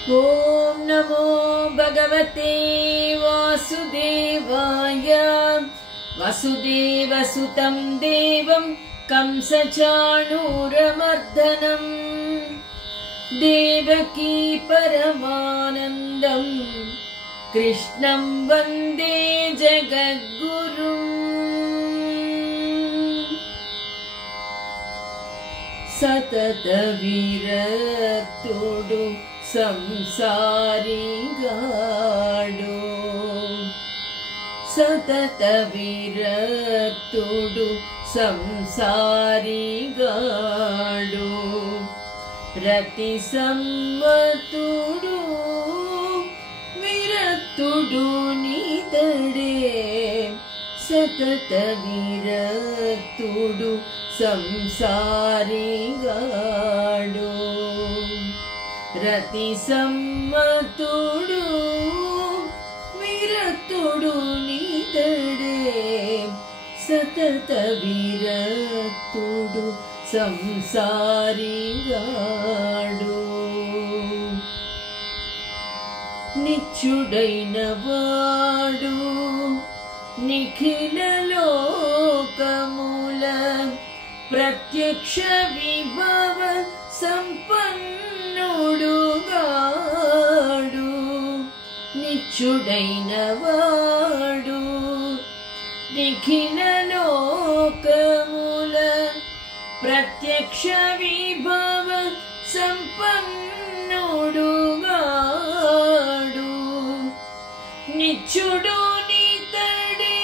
ओम नमो भगवते वासुदेवाय। वसुदेवसुतं देवं कंसचाणूरमर्दनं देवकी परमानन्दं कृष्णं वन्दे जगद्गुरुम्। सतत विरक्तुडु संसारिगाडु, सतत विरक्तुडु संसारिगाडु, रति सम्मतुडु विरक्तुडु नीतडे। सतत विरक्तुडु संसारिगाडु, रति सम्मतुडु विरक्तुडु नीतडे। सतत विरक्तुडु संसारिगाडु, नित्युडैन वाडु निखिल लोकमूल प्रत्यक्ष विभव संपन्नुडुगाडु। नित्युडैन वाडु निखिल लोकमूल प्रत्यक्ष विभव संपन्नुडुगाडु। नित्युडु नीतडे,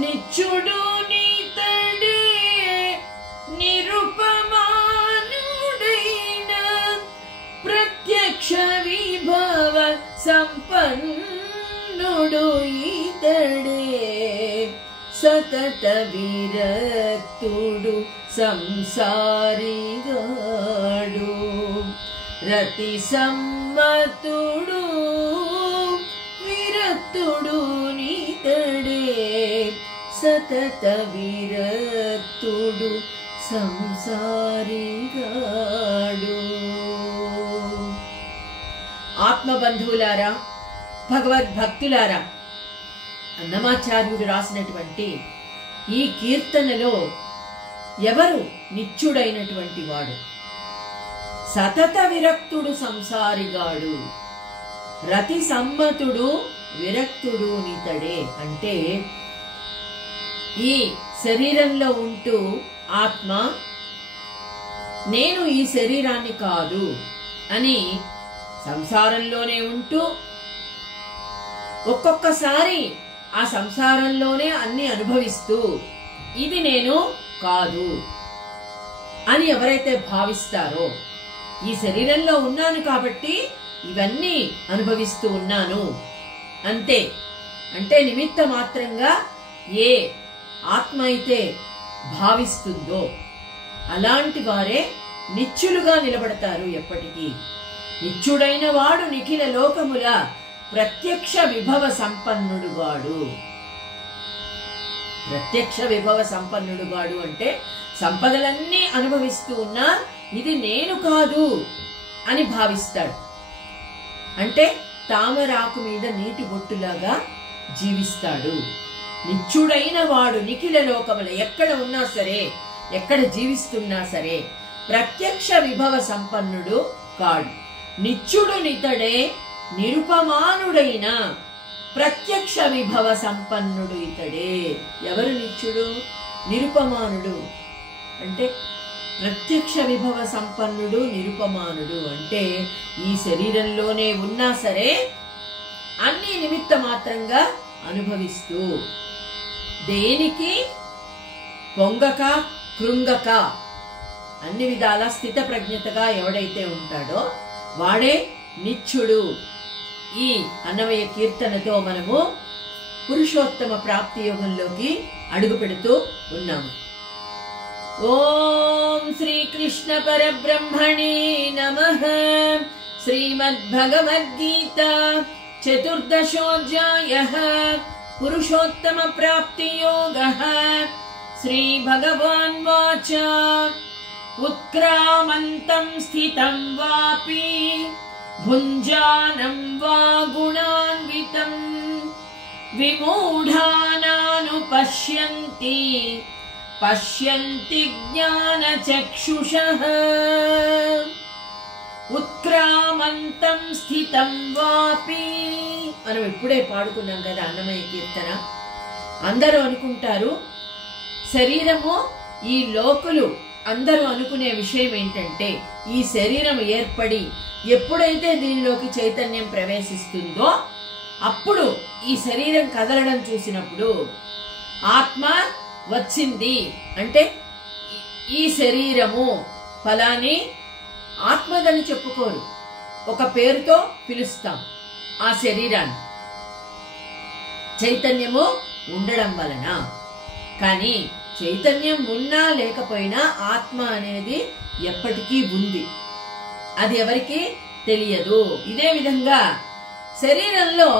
नित्युडु नीतडे, निरुपमानुडैन प्रत्यक्ष विभव संपन्नुडु ईतडे। सतत विरक्तुडु संसारिगाडु, रति सम्मतुडु विरक्तुडु नीतडे। सतत विरक्तुडु संसारिगाडु। ఆత్మబంధువులారా, భగవద్భక్తులారా, అన్నమాచార్యుడు రాసినటువంటి ఈ కీర్తనలో ఎవరు నిత్యుడైనటువంటి వాడు? సతత విరక్తుడు సంసారిగాడు, రతి సమ్మతుడు విరక్తుడు నీతడే. అంటే ఈ శరీరంలో ఉంటూ ఆత్మ నేను ఈ శరీరాన్ని కాదు అని సంసారంలోనే ఉంటూ ఒక్కొక్కసారి ఆ సంసారంలోనే అన్ని అనుభవిస్తూ ఇది నేను కాదు అని ఎవరైతే భావిస్తారో, ఈ శరీరంలో ఉన్నాను కాబట్టి ఇవన్నీ అనుభవిస్తూ ఉన్నాను అంతే, అంటే నిమిత్త మాత్రంగా ఏ ఆత్మ అయితే భావిస్తుందో అలాంటి వారే నిత్యులుగా నిలబడతారు ఎప్పటికీ. నిత్యుడైన వాడు నిఖిల లోకముల ప్రత్యక్ష విభవ సంపన్నుడుగాడు. ప్రత్యక్ష విభవ సంపన్నుడుగాడు అంటే సంపదలన్నీ అనుభవిస్తూ ఉన్నా ఇది నేను కాదు అని భావిస్తాడు. అంటే తామరాకు మీద నీటి బొట్టులాగా జీవిస్తాడు. నిత్యుడైన వాడు నిఖిల లోకముల ఎక్కడ ఉన్నా సరే, ఎక్కడ జీవిస్తున్నా సరే ప్రత్యక్ష విభవ సంపన్నుడు కాడు. నిత్యుడు నితడే నిరుపమానుడైన ప్రత్యక్ష విభవ సంపన్నుడు ఇతడే. ఎవరు నిత్యుడు? నిరుపమానుడు అంటే ప్రత్యక్ష విభవ సంపన్నుడు, నిరుపమానుడు అంటే ఈ శరీరంలోనే ఉన్నా సరే అన్ని నిమిత్త మాత్రంగా అనుభవిస్తూ దేనికి పొంగక కృంగక అన్ని విధాల స్థిత ప్రజ్ఞతగా ఎవడైతే ఉంటాడో వాడే నిత్యుడు. ఈ అన్నమయ్య కీర్తనతో మనము పురుషోత్తమ ప్రాప్తి యోగంలోకి అడుగు పెడుతూ ఉన్నాము. ఓం శ్రీకృష్ణ పరబ్రహ్మణే నమః. శ్రీమద్భగవద్గీత చతుర్దశోధ్యాయః పురుషోత్తమ ప్రాప్తి యోగః. శ్రీ భగవాన్ వాచ उत्क्रामन्तं स्थितं वापि भुञ्जानं वा गुणान्वितं विमूढानानुपश्यन्ति पश्यन्ति ज्ञानचक्षुषः उत्क्रामन्तं स्थितं वापि మనం ఇప్పుడే పాడుకున్నాం కదా అన్నమయ్య కీర్తన. అందరూ అనుకుంటారు శరీరము, ఈ లోకులు అందరూ అనుకునే విషయం ఏంటంటే ఈ శరీరం ఏర్పడి ఎప్పుడైతే దీనిలోకి చైతన్యం ప్రవేశిస్తుందో అప్పుడు ఈ శరీరం కదలడం చూసినప్పుడు ఆత్మ వచ్చింది అంటే ఈ శరీరము ఫలాని ఆత్మదని చెప్పుకోరు, ఒక పేరుతో పిలుస్తాం ఆ శరీరాన్ని చైతన్యము ఉండడం వలన. కానీ చైతన్యం ఉన్నా లేకపోయినా ఆత్మ అనేది ఎప్పటికీ ఉంది, అది ఎవరికి తెలియదు. ఇదే విధంగా శరీరంలో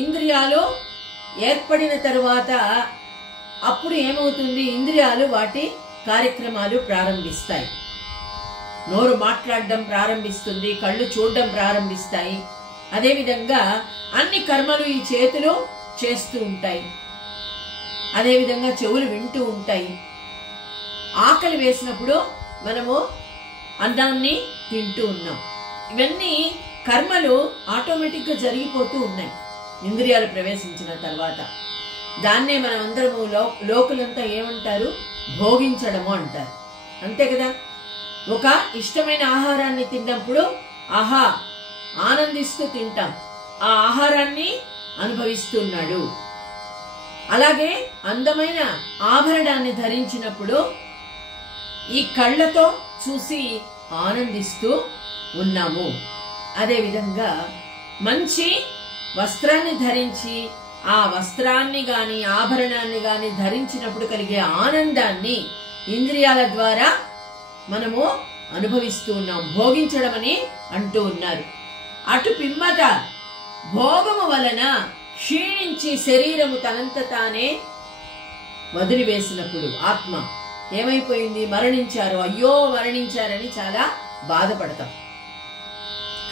ఇంద్రియాలు ఏర్పడిన తరువాత అప్పుడు ఏమవుతుంది, ఇంద్రియాలు వాటి కార్యక్రమాలు ప్రారంభిస్తాయి. నోరు మాట్లాడడం ప్రారంభిస్తుంది, కళ్ళు చూడడం ప్రారంభిస్తాయి. అదేవిధంగా అన్ని కర్మలు ఈ చేతులు చేస్తూ ఉంటాయి, అదేవిధంగా చెవులు వింటూ ఉంటాయి. ఆకలి వేసినప్పుడు మనము అన్నాన్ని తింటూ ఉన్నాం. ఇవన్నీ కర్మలు ఆటోమేటిక్ గా జరిగిపోతూ ఉన్నాయి ఇంద్రియాలు ప్రవేశించిన తర్వాత. దాన్నే మనం అందరము లోకులంతా ఏమంటారు, భోగించడము అంటారు. అంతే కదా, ఒక ఇష్టమైన ఆహారాన్ని తిన్నప్పుడు ఆహా ఆనందిస్తూ తింటాం, ఆ ఆహారాన్ని అనుభవిస్తున్నాడు. అలాగే అందమైన ఆభరణాన్ని ధరించినప్పుడు ఈ కళ్ళతో చూసి ఆనందిస్తూ ఉన్నాము. అదేవిధంగా మంచి వస్త్రాన్ని ధరించి ఆ వస్త్రాన్ని గాని ఆభరణాన్ని గాని ధరించినప్పుడు కలిగే ఆనందాన్ని ఇంద్రియాల ద్వారా మనము అనుభవిస్తూ ఉన్నాం, భోగించడం అని అంటూ ఉన్నారు. అటు పిమ్మట భోగము వలన క్షీణించి శరీరము తనంత తానే వదిలివేసినప్పుడు ఆత్మ ఏమైపోయింది, మరణించారు, అయ్యో మరణించారని చాలా బాధపడతాం.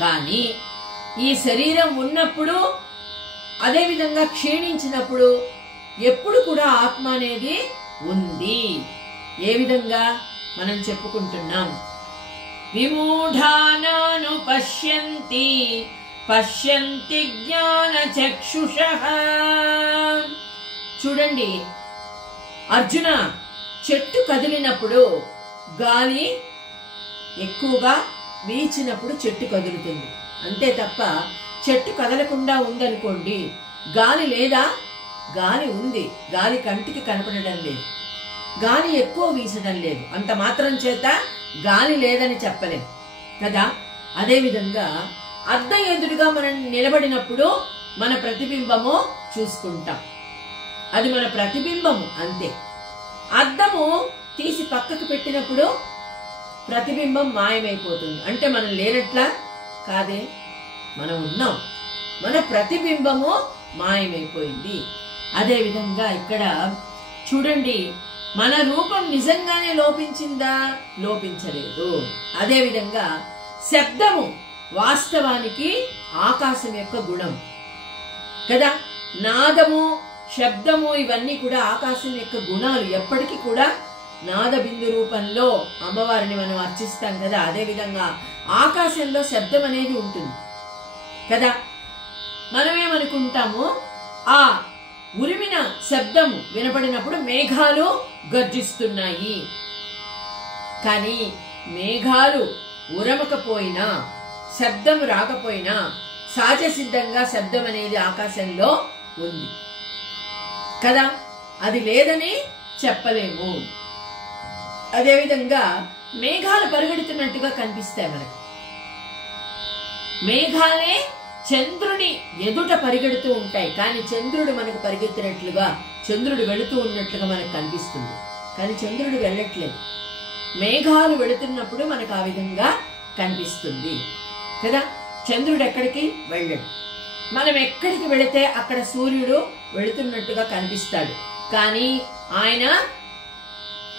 కానీ ఈ శరీరం ఉన్నప్పుడు అదే విధంగా క్షీణించినప్పుడు ఎప్పుడు కూడా ఆత్మ అనేది ఉంది. ఏ విధంగా మనం చెప్పుకుంటున్నాం, విమూఢానాను పశ్యంతి పశ్యంతి జ్ఞానచక్షుషః. చూడండి అర్జున, చెట్టు కదిలినప్పుడు గాలి ఎక్కువగా వీచినప్పుడు చెట్టు కదులుతుంది, అంతే తప్ప చెట్టు కదలకుండా ఉందనుకోండి, గాలి లేదా, గాలి ఉంది, గాలి కంటికి కనపడడం లేదు, గాలి ఎక్కువ వీసడం లేదు, అంత మాత్రం చేత గాలి లేదని చెప్పలేం కదా. అదేవిధంగా అద్దం ఎదురుగా మనం నిలబడినప్పుడు మన ప్రతిబింబము చూసుకుంటాం, అది మన ప్రతిబింబము అంతే. అద్దము తీసి పక్కకు పెట్టినప్పుడు ప్రతిబింబం మాయమైపోతుంది, అంటే మనం లేనట్లా కాదే, మనం ఉన్నాం, మన ప్రతిబింబము మాయమైపోయింది. అదే విధంగా ఇక్కడ చూడండి, మన రూపం నిజంగానే లోపించిందా, లోపించలేదు. అదే విధంగా శబ్దము వాస్తవానికి ఆకాశం యొక్క గుణం కదా, నాదము శబ్దము ఇవన్నీ కూడా ఆకాశం యొక్క గుణాలు. ఎప్పటికీ కూడా నాద బిందు రూపంలో అమ్మవారిని మనం అర్చిస్తాం కదా, అదే విధంగా ఆకాశంలో శబ్దం అనేది ఉంటుంది కదా. మనమేమనుకుంటాము, ఆ ఉరిమిన శబ్దము వినపడినప్పుడు మేఘాలు గర్జిస్తున్నాయి, కానీ మేఘాలు ఉరమకపోయినా శబ్దం రాకపోయినా సహజ సిద్ధంగా శబ్దం అనేది ఆకాశంలో ఉంది కదా, అది లేదని చెప్పలేము. అదేవిధంగా మేఘాలు పరిగెడుతున్నట్టుగా కనిపిస్తాయి మనకు, మేఘాలే చంద్రుని ఎదుట పరిగెడుతూ ఉంటాయి, కానీ చంద్రుడు మనకు పరిగెత్తినట్లుగా, చంద్రుడు వెళుతూ ఉన్నట్లుగా మనకు కనిపిస్తుంది, కానీ చంద్రుడు వెళ్ళట్లేదు. మేఘాలు వెళుతున్నప్పుడు మనకు ఆ విధంగా కనిపిస్తుంది కదా. చంద్రుడు ఎక్కడికి వెళ్ళడు, మనం ఎక్కడికి వెళితే అక్కడ సూర్యుడు వెళుతున్నట్టుగా కనిపిస్తాడు, కానీ ఆయన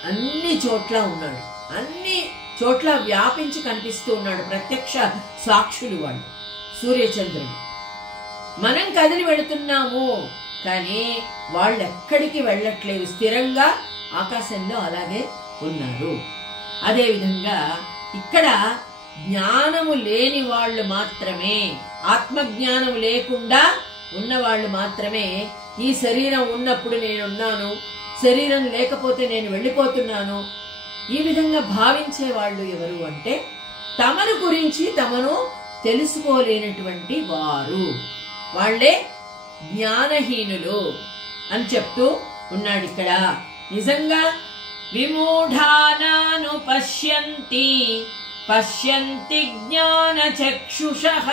అన్ని చోట్ల ఉన్నాడు, అన్ని చోట్ల వ్యాపించి కనిపిస్తూ ఉన్నాడు. ప్రత్యక్ష సాక్షులు వాళ్ళు సూర్యచంద్రుడు. మనం కదిలి వెళుతున్నాము కానీ వాళ్ళు ఎక్కడికి వెళ్ళట్లేదు, స్థిరంగా ఆకాశంలో అలాగే ఉన్నారు. అదేవిధంగా ఇక్కడ జ్ఞానము లేని వాళ్ళు మాత్రమే, ఆత్మజ్ఞానము లేకుండా ఉన్నవాళ్ళు మాత్రమే ఈ శరీరం ఉన్నప్పుడు నేనున్నాను, శరీరం లేకపోతే నేను వెళ్ళిపోతున్నాను, ఈ విధంగా భావించే వాళ్ళు ఎవరు అంటే తమను గురించి తమను తెలుసుకోలేనటువంటి వారు, వాళ్లే జ్ఞానహీనులు అని చెప్తూ ఉన్నాడు ఇక్కడ. నిజంగా విమూఢానాను పశ్యంతి పశ్యంతి జ్ఞాన చక్షుషః.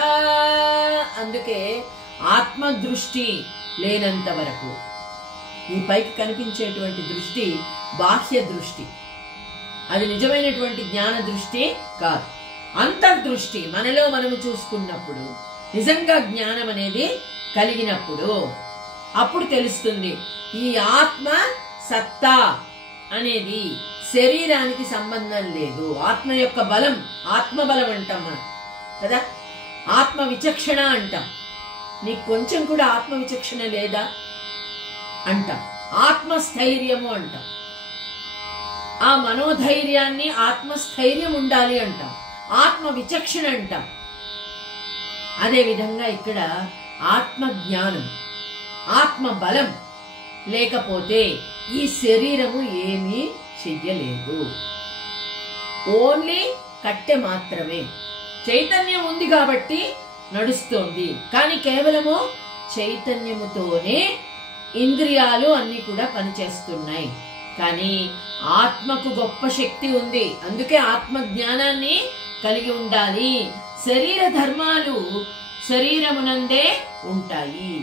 అందుకే ఆత్మదృష్టి లేనంత వరకు ఈ పైకి కనిపించేటువంటి దృష్టి బాహ్య దృష్టి, అది నిజమైనటువంటి జ్ఞాన దృష్టి కాదు. అంతర్దృష్టి మనలో మనము చూసుకున్నప్పుడు, నిజంగా జ్ఞానం అనేది కలిగినప్పుడు అప్పుడు తెలుస్తుంది ఈ ఆత్మ సత్తా అనేది శరీరానికి సంబంధం లేదు. ఆత్మ యొక్క బలం, ఆత్మబలం అంటాం మనం కదా, ఆత్మ విచక్షణ అంటాం. నీకు కొంచెం కూడా ఆత్మ విచక్షణ లేదా అంటాం. ఆత్మస్థైర్యము అంటాం. ఆ మనోధైర్యాన్ని ఆత్మస్థైర్యం ఉండాలి అంటాం. ఆత్మ విచక్షణ అంటాం. అదే విధంగా ఇక్కడ ఆత్మ జ్ఞానం, ఆత్మ బలం లేకపోతే ఈ శరీరము ఏమీ చెయ్యలేదు. ఓన్లీ కట్టె మాత్రమే. చైతన్యం ఉంది కాబట్టి నడుస్తోంది, కానీ కేవలము చైతన్యముతోనే ఇంద్రియాలు అన్ని కూడా పనిచేస్తున్నాయి. కానీ ఆత్మకు గొప్ప శక్తి ఉంది. అందుకే ఆత్మ జ్ఞానాన్ని కలిగి ఉండాలి. శరీర ధర్మాలు శరీరమునందే ఉంటాయి.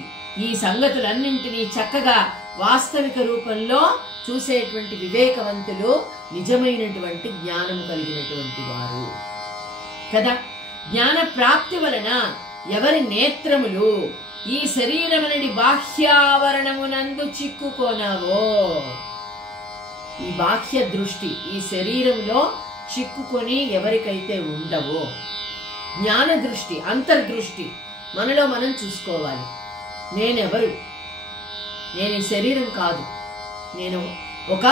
ఈ సంగతులన్నింటినీ చక్కగా వాస్తవిక రూపంలో చూసేటువంటి వివేకవంతులు నిజమైనటువంటి జ్ఞానం కలిగినటువంటి వారు కదా. జ్ఞాన ప్రాప్తి వలన ఎవరి నేత్రములు ఈ శరీరమునడి బాహ్యావరణమునందు చిక్కుకోనావో, ఈ బాహ్య దృష్టి ఈ శరీరంలో చిక్కుకొని ఎవరికైతే ఉండవో, జ్ఞాన దృష్టి అంతర్దృష్టి మనలో మనం చూసుకోవాలి. నేనెవరు? నేను ఈ శరీరం కాదు, నేను ఒక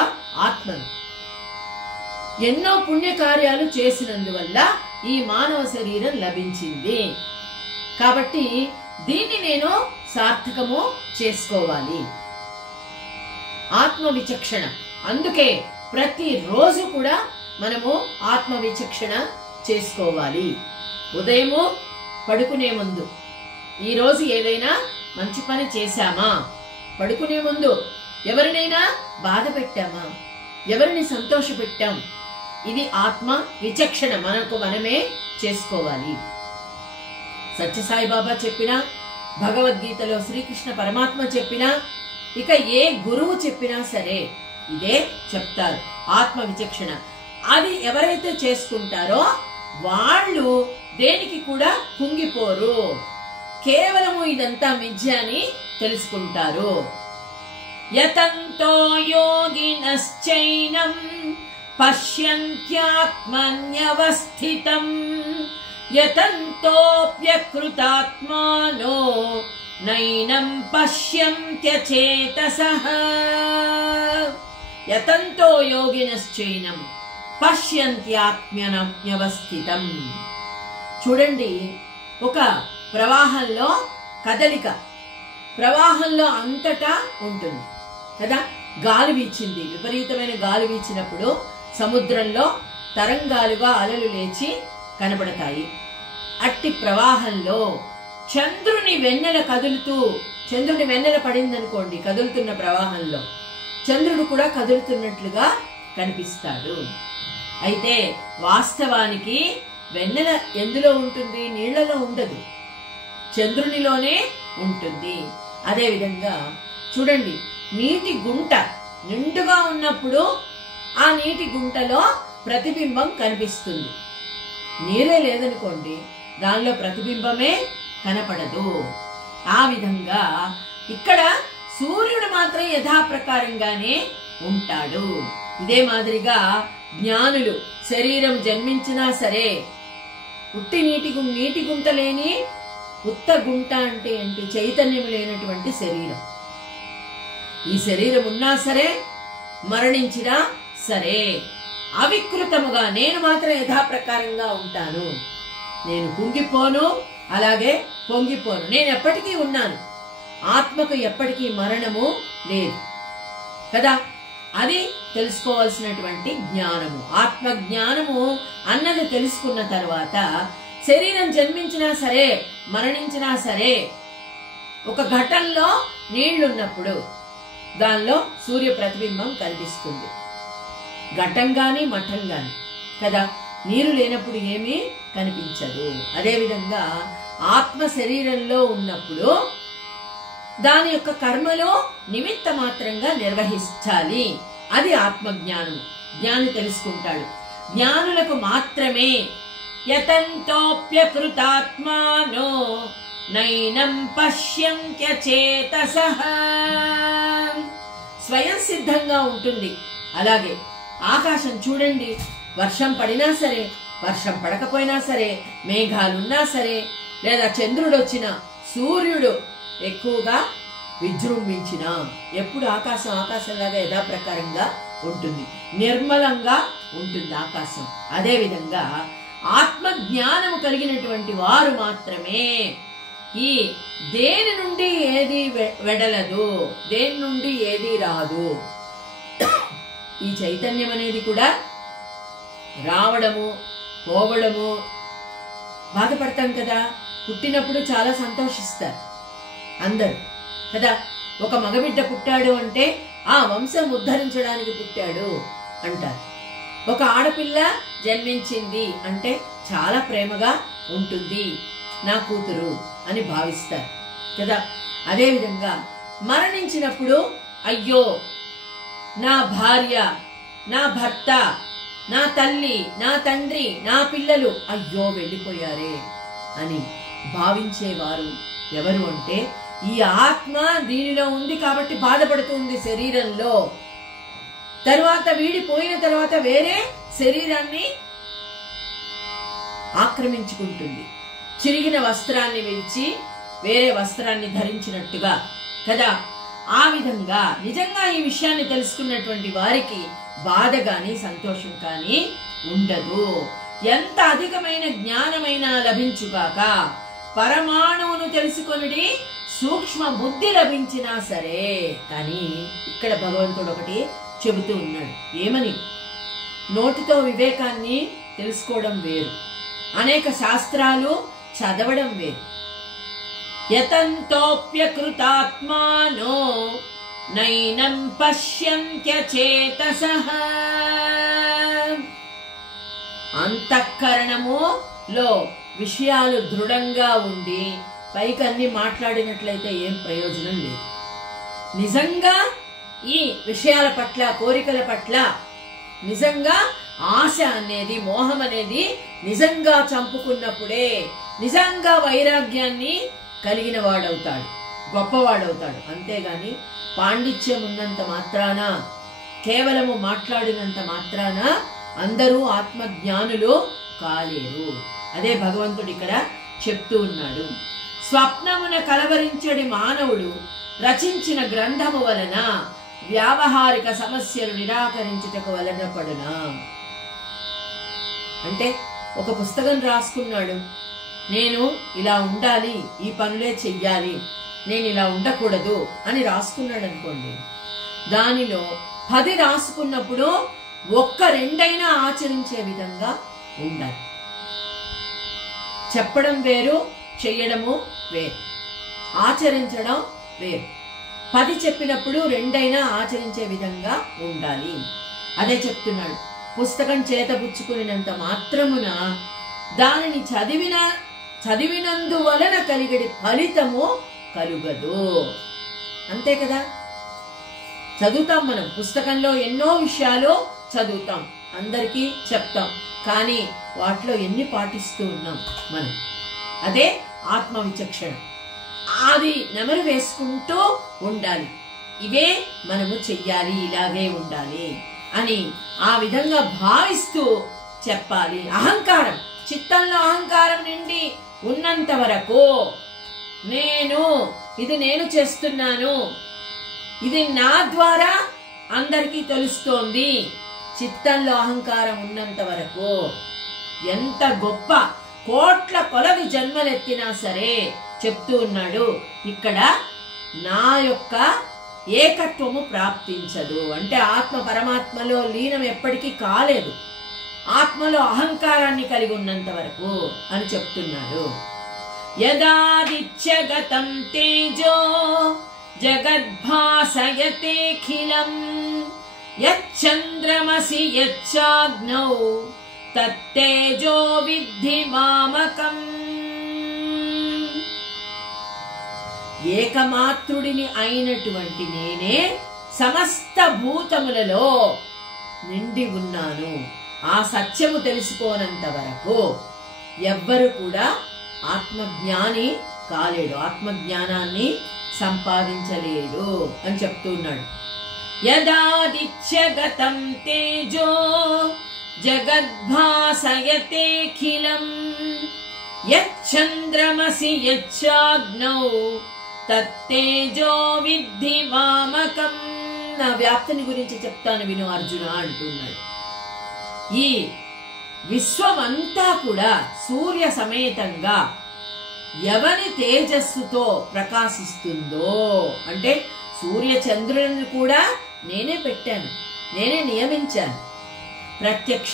ఆత్మను. ఎన్నో పుణ్యకార్యాలు చేసినందువల్ల ఈ మానవ శరీరం లభించింది కాబట్టి దీన్ని నేను సార్థకము చేసుకోవాలి. ఆత్మ విచక్షణ. అందుకే ప్రతిరోజు కూడా మనము ఆత్మ విచక్షణ చేసుకోవాలి. ఉదయము పడుకునే ముందు ఈ రోజు ఏదైనా మంచి పని చేశామా, పడుకునే ముందు ఎవరినైనా బాధ పెట్టామా, ఎవరిని సంతోష పెట్టాం, ఇది ఆత్మ విచక్షణ మనకు మనమే చేసుకోవాలి. సత్యసాయిబాబా చెప్పినా, భగవద్గీతలో శ్రీకృష్ణ పరమాత్మ చెప్పినా, ఇక ఏ గురువు చెప్పినా సరే ఇదే చెప్తారు, ఆత్మ విచక్షణ. అది ఎవరైతే చేసుకుంటారో వాళ్ళు దేనికి కూడా కుంగిపోరు, కేవలము ఇదంతా మిథ్య అని తెలుసుకుంటారు. యతంతో యోగినశ్చైనం పశ్యంత్యాత్మన్యవస్థితం యతంతోప్యకృతాత్మానో నైనం పశ్యంత్యచేతసః. యతంతో యోగినశ్చైనం పశ్యంత్యాత్మన్యవస్థితం. చూడండి, ఒక ప్రవాహంలో కదలిక, ప్రవాహంలో అంతటా ఉంటుంది కదా. గాలి వీచింది, విపరీతమైన గాలి వీచినప్పుడు సముద్రంలో తరంగాలుగా అలలు లేచి కనబడతాయి. అట్టి ప్రవాహంలో చంద్రుని వెన్నెల కదులుతూ, చంద్రుని వెన్నెల పడిందనుకోండి కదులుతున్న ప్రవాహంలో, చంద్రుడు కూడా కదులుతున్నట్లుగా కనిపిస్తాడు. అయితే వాస్తవానికి వెన్నెల ఎందులో ఉంటుంది? నీళ్లలో ఉండదు, చంద్రునిలోనే ఉంటుంది. అదే విధంగా చూడండి, నీటి గుంట నిండుగా ఉన్నప్పుడు ఆ నీటి గుంటలో ప్రతిబింబం కనిపిస్తుంది. నీరే లేదనుకోండి దానిలో ప్రతిబింబమే కనపడదు. ఆ విధంగా ఇక్కడ సూర్యుడు మాత్రం యథాప్రకారంగానే ఉంటాడు. ఇదే మాదిరిగా జ్ఞానులు శరీరం జన్మించినా సరే ఉట్టి నీటి గుంట లేని ఉత్త గుంట అంటే ఏంటి? చైతన్యం లేనటువంటి శరీరం. ఈ శరీరం ఉన్నా సరే మరణించినా సరే అవికృతముగా నేను మాత్రం యథాప్రకారంగా ఉంటాను. నేను కుంగిపోను, అలాగే పొంగిపోను. నేను ఎప్పటికీ ఉన్నాను. ఆత్మకు ఎప్పటికీ మరణము లేదు కదా. అది తెలుసుకోవాల్సినటువంటి జ్ఞానము. ఆత్మ జ్ఞానము అన్నది తెలుసుకున్న తర్వాత శరీరం జన్మించినా సరే మరణించినా సరే ఒక ఘటంలో నీళ్లున్నప్పుడు దానిలో సూర్య ప్రతిబింబం కనిపిస్తుంది. ఘటం గాని మఠం గాని కదా. నీరు లేనప్పుడు ఏమీ కనిపించదు. అదేవిధంగా ఆత్మ శరీరంలో ఉన్నప్పుడు దాని యొక్క కర్మలో నిమిత్త మాత్రంగా నిర్వహించాలి. అది ఆత్మజ్ఞానము. జ్ఞాని తెలుసుకుంటాడు. జ్ఞానులకు మాత్రమే యతంతోప్యకృతాత్మానో నైనం పశ్యంత్యచేతసః స్వయం సిద్ధంగా ఉంటుంది. అలాగే ఆకాశం చూడండి, వర్షం పడినా సరే వర్షం పడకపోయినా సరే, మేఘాలున్నా సరే, లేదా చంద్రుడు వచ్చినా, సూర్యుడు ఎక్కువగా విజృంభించిన ఎప్పుడు ఆకాశంలాగా యథాప్రకారంగా ఉంటుంది, నిర్మలంగా ఉంటుంది ఆకాశం. అదే విధంగా ఆత్మ జ్ఞానము కలిగినటువంటి వారు మాత్రమే ఈ దేని నుండి ఏది వెడలదు, దేని నుండి ఏది రాదు. ఈ చైతన్యం అనేది కూడా రావడము పోవడము. బాధపడతాం కదా. పుట్టినప్పుడు చాలా సంతోషిస్తారు అందరు కదా. ఒక మగబిడ్డ పుట్టాడు అంటే ఆ వంశం ఉద్ధరించడానికి పుట్టాడు అంటారు. ఒక ఆడపిల్ల జన్మించింది అంటే చాలా ప్రేమగా ఉంటుంది, నా కూతురు అని భావిస్తారు కదా. అదేవిధంగా మరణించినప్పుడు అయ్యో నా భార్య, నా భర్త, నా తల్లి, నా తండ్రి, నా పిల్లలు అయ్యో వెళ్ళిపోయారే అని భావించేవారు ఎవరు అంటే ఈ ఆత్మ దీనిలో ఉంది కాబట్టి బాధపడుతుంది శరీరంలో. తర్వాత వీడిపోయిన తర్వాత వేరే శరీరాన్ని ఆక్రమించుకుంటుంది. చిరిగిన వస్త్రాన్ని విడిచి వేరే వస్త్రాన్ని ధరించినట్టుగా కదా. ఆ విధంగా నిజంగా ఈ విషయాన్ని తెలుసుకున్నటువంటి వారికి బాధ గాని సంతోషం కానీ ఉండదు. ఎంత అధికమైన జ్ఞానమైనా లభించుగాక, పరమాణువును తెలుసుకొనుడి సూక్ష్మ బుద్ధి లభించినా సరే. కానీ ఇక్కడ భగవంతుడు ఒకటి చెబుతూ ఉన్నాడు. ఏమని? నోటితో వివేకాన్ని తెలుసుకోవడం వేరు, అనేక శాస్త్రాలు చదవడం వేరు. యతంతోప్యకృతాత్మానో నైనం పశ్యంత్యచేతసః అంతఃకరణములో విషయాలు దృఢంగా ఉండి పైకి అన్ని మాట్లాడినట్లయితే ఏం ప్రయోజనం లేదు. నిజంగా ఈ విషయాల పట్ల, కోరికల పట్ల నిజంగా ఆశ అనేది, మోహం అనేది నిజంగా చంపుకున్నప్పుడే నిజంగా వైరాగ్యాన్ని కలిగిన వాడవుతాడు, గొప్పవాడవుతాడు. అంతేగాని పాండిత్యం ఉన్నంత మాత్రాన, కేవలము మాట్లాడినంత మాత్రాన అందరూ ఆత్మజ్ఞానులు కాలేరు. అదే భగవంతుడు ఇక్కడ చెప్తూ ఉన్నాడు. స్వప్నమున కలవరించడి మానవుడు రచించిన గ్రంథము వలన వ్యావహారిక సమస్యలు నిరాకరించుటకు వలన పడునా. అంటే ఒక పుస్తకం రాసుకున్నాడు, నేను ఇలా ఉండాలి, ఈ పనులే చెయ్యాలి, నేను ఇలా ఉండకూడదు అని రాసుకున్నాడు అనుకోండి. దానిలో 10 రాసుకున్నప్పుడు ఒక్క 2 ఆచరించే విధంగా ఉండాలి. చెప్పడం వేరు, చెయ్యడము వేరు, ఆచరించడం వేరు. 10 చెప్పినప్పుడు 2 ఆచరించే విధంగా ఉండాలి. అదే చెప్తున్నాడు. పుస్తకం చేతబుచ్చుకునేంత మాత్రమున దానిని చదివినందువలన కలిగడి ఫలితము కలుగదు. అంతే కదా. చదువుతాం మనం, పుస్తకంలో ఎన్నో విషయాలు చదువుతాం, అందరికీ చెప్తాం, కానీ వాటిలో ఎన్ని పాటిస్తూ ఉన్నాం మనం? అదే ఆత్మ విచక్షణ. అది నెమరు వేసుకుంటూ ఉండాలి. ఇవే మనము చెయ్యాలి, ఇలాగే ఉండాలి. అని ఆ విధంగా భావిస్తూ చెప్పాలి. అహంకారం, చిత్తంలో అహంకారం నిండి ఉన్నంత వరకు ఇది నేను చేస్తున్నాను, ఇది నా ద్వారా అందరికీ తెలుస్తోంది, చిత్తంలో అహంకారం ఉన్నంత వరకు ఎంత గొప్ప కోట్ల కొలది జన్మలెత్తినా సరే చెప్తూ ఉన్నాడు, ఇక్కడ నా యొక్క ఏకత్వము ప్రాప్తించదు. అంటే ఆత్మ పరమాత్మలో లీనం ఎప్పటికీ కాలేదు, ఆత్మలో అహంకారాన్ని కలిగి ఉన్నంత వరకు అని చెప్తున్నాడు. యదాదిత్యగతం తేజో జగద్భాసయతేఖిలం యచ్చంద్రమసి యచ్చాగ్నౌ తత్తేజో విద్ధి మామకం. ఏకమాత్రుడిని అయినటువంటి నేనే సమస్త భూతములలో నిండి ఉన్నాను. ఆ సత్యము తెలుసుకోనంత వరకు ఎవ్వరు కూడా ఆత్మజ్ఞాని కాలేడు, ఆత్మజ్ఞానాన్ని సంపాదించలేడు అని చెప్తున్నాడు. యదాదిత్యగతం తేజో జగద్భాసయతేఖిలం యచ్చంద్రమసి యచ్చాగ్నౌ తత్తేజో విద్ధి మామకం. నా వ్యాప్తిని గురించి చెప్తాను విను అర్జున అంటున్నాడు. ఈ విశ్వమంతా కూడా సూర్య సమేతంగా ఎవరి తేజస్సుతో ప్రకాశిస్తుందో, అంటే సూర్య చంద్రులను కూడా నేనే పెట్టాను, నేనే నియమించాను ప్రత్యక్ష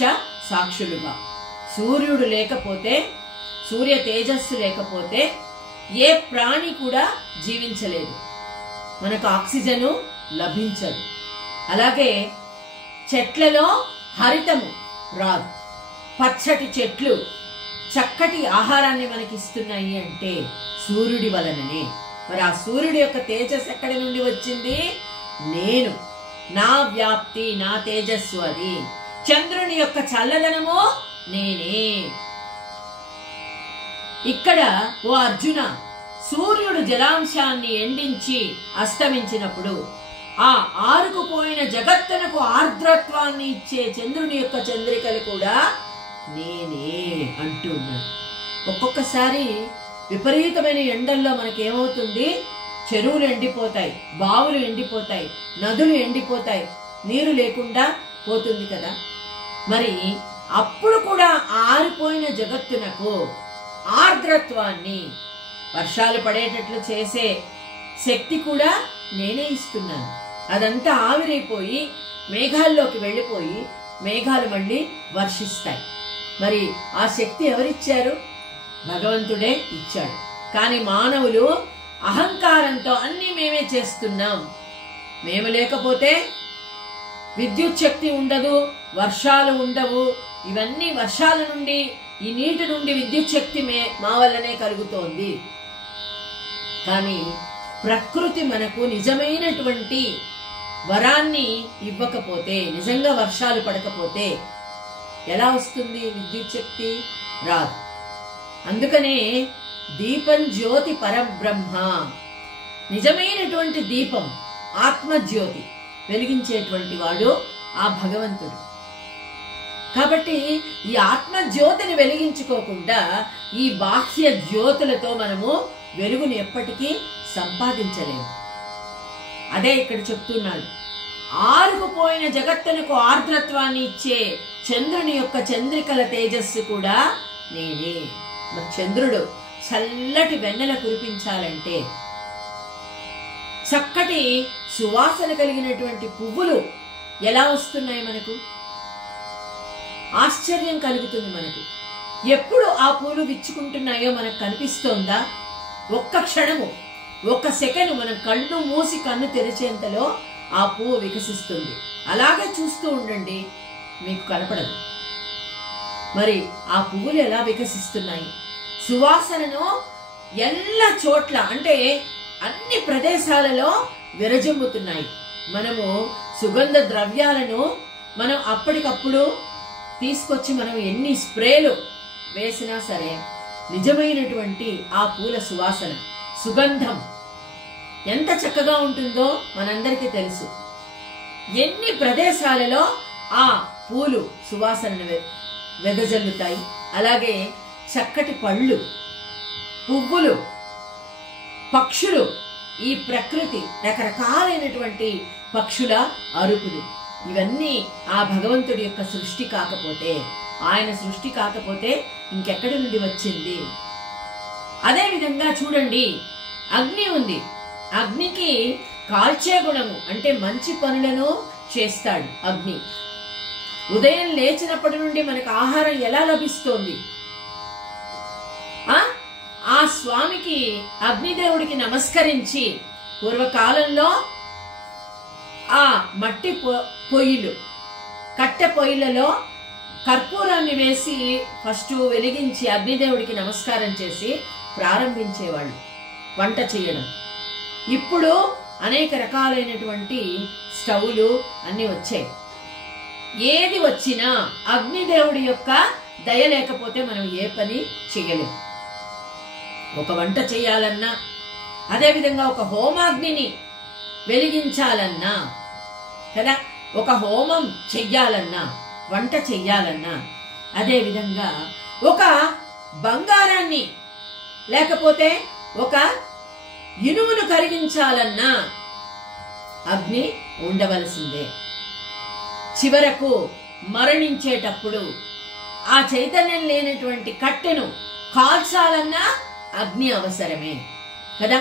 సాక్షులుగా. సూర్యుడు లేకపోతే, సూర్య తేజస్సు లేకపోతే ఏ ప్రాణి కూడా జీవించలేదు, మనకు ఆక్సిజను లభించదు. అలాగే చెట్లలో హరితము రాదు, పచ్చటి చెట్లు చక్కటి ఆహారాన్ని మనకి ఇస్తున్నాయి అంటే సూర్యుడి వలననే. మరి ఆ సూర్యుడి యొక్క తేజస్సు ఎక్కడి నుండి వచ్చింది? నేను, నా వ్యాప్తి, నా తేజస్సు అది. చంద్రుని యొక్క చల్లదనము నేనే. ఇక్కడ ఓ అర్జున, సూర్యుడు జలాంశాన్ని ఎండించి అస్తమించినప్పుడు ఆ ఆరుకుపోయిన జగత్తునకు ఆర్ద్రత్వాన్ని ఇచ్చే చంద్రుని యొక్క చంద్రికలు కూడా నేనే అంటున్నాడు. ఒక్కొక్కసారి విపరీతమైన ఎండల్లో మనకేమవుతుంది? చెరువులు ఎండిపోతాయి, బావులు ఎండిపోతాయి, నదులు ఎండిపోతాయి, నీరు లేకుండా పోతుంది కదా. మరి అప్పుడు కూడా ఆరిపోయిన జగత్తునకు ఆర్ద్రత్వాన్ని, వర్షాలు పడేటట్లు చేసే శక్తి కూడా నేనే ఇస్తున్నాను. అదంతా ఆవిరైపోయి మేఘాల్లోకి వెళ్ళిపోయి మేఘాలు మళ్ళీ వర్షిస్తాయి. మరి ఆ శక్తి ఎవరిచ్చారు? భగవంతుడే ఇచ్చాడు. కానీ మానవులు అహంకారంతో అన్ని మేమే చేస్తున్నాం, మేము లేకపోతే విద్యుత్ శక్తి ఉండదు, వర్షాలు ఉండవు, ఇవన్నీ వర్షాల నుండి, ఈ నీటి నుండి విద్యుత్ శక్తి మా వల్లనే కలుగుతోంది. కానీ ప్రకృతి మనకు నిజమైనటువంటి వరాన్ని ఇవ్వకపోతే, నిజంగా వర్షాలు పడకపోతే ఎలా వస్తుంది విద్యుత్ శక్తి? రాదు. అందుకనే దీపం జ్యోతి పరబ్రహ్మ, నిజమైనటువంటి దీపం ఆత్మజ్యోతి వెలిగించేటువంటి వాడు ఆ భగవంతుడు. కాబట్టి ఈ ఆత్మజ్యోతిని వెలిగించుకోకుండా ఈ బాహ్య జ్యోతులతో మనము వెలుగుని ఎప్పటికీ సంపాదించలేము. అదే ఇక్కడ చెప్తున్నాడు. ఆరుకుపోయిన జగత్తునకు ఆర్ద్రత్వాన్ని ఇచ్చే చంద్రుని యొక్క చంద్రికల తేజస్సు కూడా నేనే. మరి చంద్రుడు చల్లటి వెన్నెల కురిపించాలంటే, చక్కటి సువాసన కలిగినటువంటి పువ్వులు ఎలా వస్తున్నాయి మనకు? ఆశ్చర్యం కలుగుతుంది మనకు. ఎప్పుడు ఆ పూలు విచ్చుకుంటున్నాయో మనకు కనిపిస్తోందా? ఒక్క క్షణము, ఒక్క సెకండ్ మనం కళ్ళు మూసి కన్ను తెరిచేంతలో ఆ పువ్వు వికసిస్తుంది. అలాగే చూస్తూ ఉండండి, మీకు కనపడదు. మరి ఆ పువ్వులు ఎలా వికసిస్తున్నాయి? సువాసనను ఎల్ల చోట్ల, అంటే అన్ని ప్రదేశాలలో విరజిమ్ముతున్నాయి. మనము సుగంధ ద్రవ్యాలను మనం అప్పటికప్పుడు తీసుకొచ్చి మనం ఎన్ని స్ప్రేలు వేసినా సరే నిజమైనటువంటి ఆ పూల సువాసన, సుగంధం ఎంత చక్కగా ఉంటుందో మనందరికీ తెలుసు. ఎన్ని ప్రదేశాలలో ఆ పూలు సువాసనను వెదజల్లుతాయి. అలాగే చక్కటి పళ్ళు, పువ్వులు, పక్షులు, ఈ ప్రకృతి, రకరకాలైనటువంటి పక్షుల అరుపులు, ఇవన్నీ ఆ భగవంతుడి యొక్క సృష్టి కాకపోతే, ఆయన సృష్టి కాకపోతే ఇంకెక్కడి నుండి వచ్చింది? అదే విధంగా చూడండి, అగ్ని ఉంది. అగ్నికి కాల్చే గుణము, అంటే మంచి పనులను చేస్తాడు అగ్ని. ఉదయం లేచినప్పటి నుండి మనకు ఆహారం ఎలా లభిస్తోంది? ఆ స్వామికి, అగ్నిదేవుడికి నమస్కరించి పూర్వకాలంలో ఆ మట్టి పొయ్యిలు, కట్టె పొయ్యిలలో కర్పూరాన్ని వేసి ఫస్ట్ వెలిగించి అగ్నిదేవుడికి నమస్కారం చేసి ప్రారంభించేవాళ్ళు వంట చేయడం. ఇప్పుడు అనేక రకాలైనటువంటి స్టవ్లు అన్ని వచ్చాయి. ఏది వచ్చినా అగ్నిదేవుడి యొక్క దయ లేకపోతే మనం ఏ పని చేయలేం. ఒక వంట చేయాలన్నా, అదేవిధంగా ఒక హోమాగ్నిని వెలిగించాలన్నా కదా, ఒక హోమం చెయ్యాలన్నా, వంట చెయ్యాలన్నా, అదేవిధంగా ఒక బంగారాన్ని లేకపోతే ఒక ఇనుమును కరిగించాలన్నా అగ్ని ఉండవలసిందే. చివరకు మరణించేటప్పుడు ఆ చైతన్యం లేనటువంటి కట్టెను కాల్చాలన్నా అగ్ని అవసరమే కదా.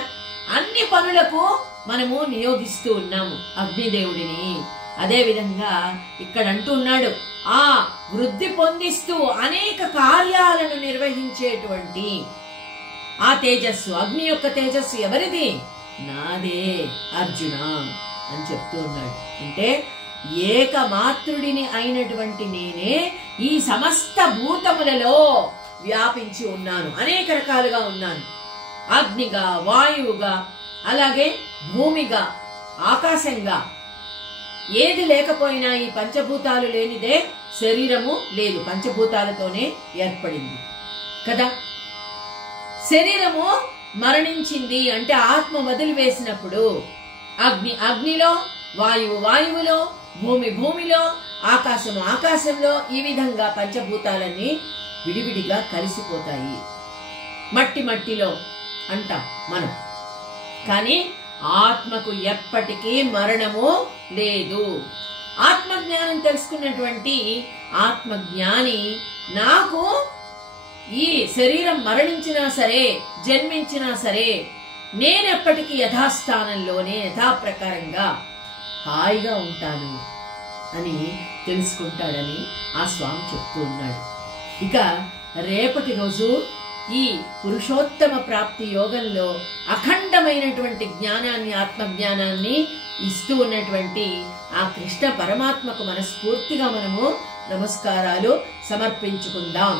అన్ని పనులకు మనము నియోగిస్తూ ఉన్నాము అగ్నిదేవుడిని. అదే విధంగా ఇక్కడ అంటూ ఉన్నాడు, ఆ వృద్ధి పొందిస్తూ అనేక కార్యాలను నిర్వహించేటువంటి ఆ తేజస్సు, అగ్ని యొక్క తేజస్సు ఎవరిది? నాదే అర్జున అని చెప్తూ ఉన్నాడు. అంటే ఏకమాత్రుడిని అయినటువంటి నేనే ఈ సమస్త భూతములలో వ్యాపించి ఉన్నాను, అనేక రకాలుగా ఉన్నాను. అగ్నిగా, వాయువుగా, అలాగే భూమిగా, ఆకాశంగా. ఏది లేకపోయినా ఈ పంచభూతాలు లేనిదే శరీరము లేదు, పంచభూతాలతోనే ఏర్పడింది కదా. శరీరము మరణించింది అంటే ఆత్మ వదిలివేసినప్పుడు అగ్ని అగ్నిలో, వాయువు వాయువులో, భూమి భూమిలో, ఆకాశము ఆకాశంలో, ఈ విధంగా పంచభూతాలన్నీ విడివిడిగా కలిసిపోతాయి. మట్టి మట్టిలో అంటాం మనం, కానీ ఆత్మకు ఎప్పటికీ మరణము లేదు. ఆత్మజ్ఞానం తెలుసుకున్నటువంటి ఆత్మజ్ఞాని నాకు ఈ శరీరం మరణించినా సరే, జన్మించినా సరే, నేనెప్పటికీ యథాస్థానంలోనే యథాప్రకారంగా హాయిగా ఉంటాను అని తెలుసుకుంటాడని ఆ స్వామి చెప్తూ ఉన్నాడు. ఇక రేపటి రోజు ఈ పురుషోత్తమ ప్రాప్తి యోగంలో అఖండమైనటువంటి జ్ఞానాన్ని, ఆత్మజ్ఞానాన్ని ఇస్తూ ఉన్నటువంటి ఆ కృష్ణ పరమాత్మకు మనస్ఫూర్తిగా మనము నమస్కారాలు సమర్పించుకుందాం.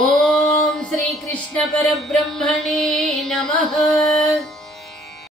ఓం శ్రీ కృష్ణ పరబ్రహ్మణే నమః.